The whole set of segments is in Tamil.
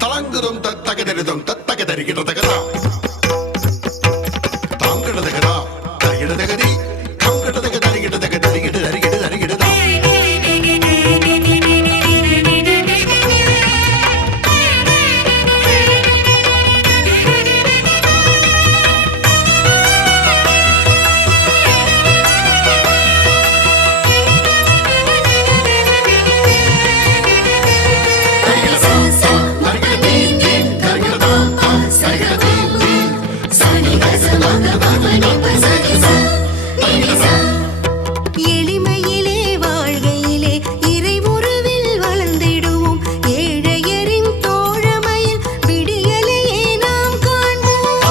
தலங்குதும் தத்தகதரிதும் தத்தகதரிகிடதகதா தாங்கிடதகதா தரிகிடதகதி கங்கிடதகதரிகிடதகதரிகிடதரிகிடதரிகிடதா எளிமையிலே வாழ்கையிலே இறைவுருவில் வளர்ந்திடுவோம் ஏழையரின் தோழமையில் விடியலையே நாம் காண்போம்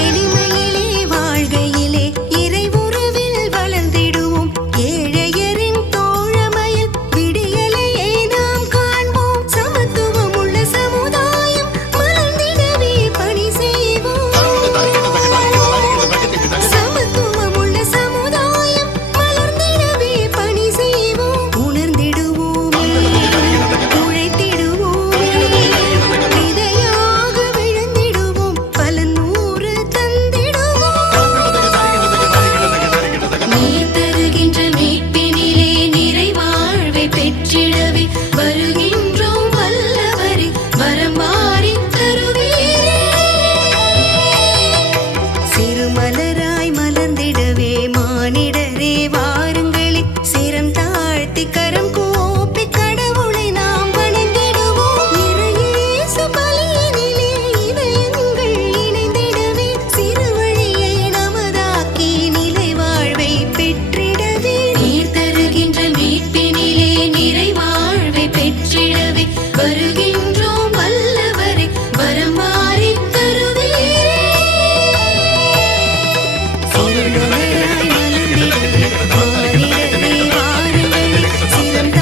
எளிமையிலே வாழ்கையிலே இறைவுருவில் வளர்ந்திடுவோம் ஏழையரின் தோழமையில் விடியலையே நாம் காண்போம் சமத்துவமுள்ள சமுதாயம் மலர்ந்திடவே பணி செய்வோம் சமத்துவமுள்ள சமுதாயம் மலர்ந்திடவே பணி செய்வோம் உணர்ந்திடுவோம் உழைத்திடுவோம் விதையாக விழுந்திடுவோம் பல நூறு தந்திடுவோம் நீர் தருகின்ற மீட்பினிலே நிறைவாழ்வை பெற்றிடவே வருகின்றோம் வல்லவரே வரம் வாரி தருவீரே சிறுமலராய் மலர்ந்திடவே மானிடரே வாருங்களே சிரம் தாழ்த்தி கரம் கூப்பி கடவுளை நாம் வணங்கிடுவோம் இறையேசு பலியினிலே இதயங்கள் இணைந்திடவே சிறுவழியை நமதாக்கி நிலை வாழ்வை பெற்றிடவே நீர் தருகின்ற மீட்பினிலே நிறைவாழ்வை பெற்றிடவே வருகின்றோம் வல்லவரே வரம் வாரி தருவீரே சிறுமலராய் மலர்ந்திடவே மானிடரே வாருங்களே சிரம்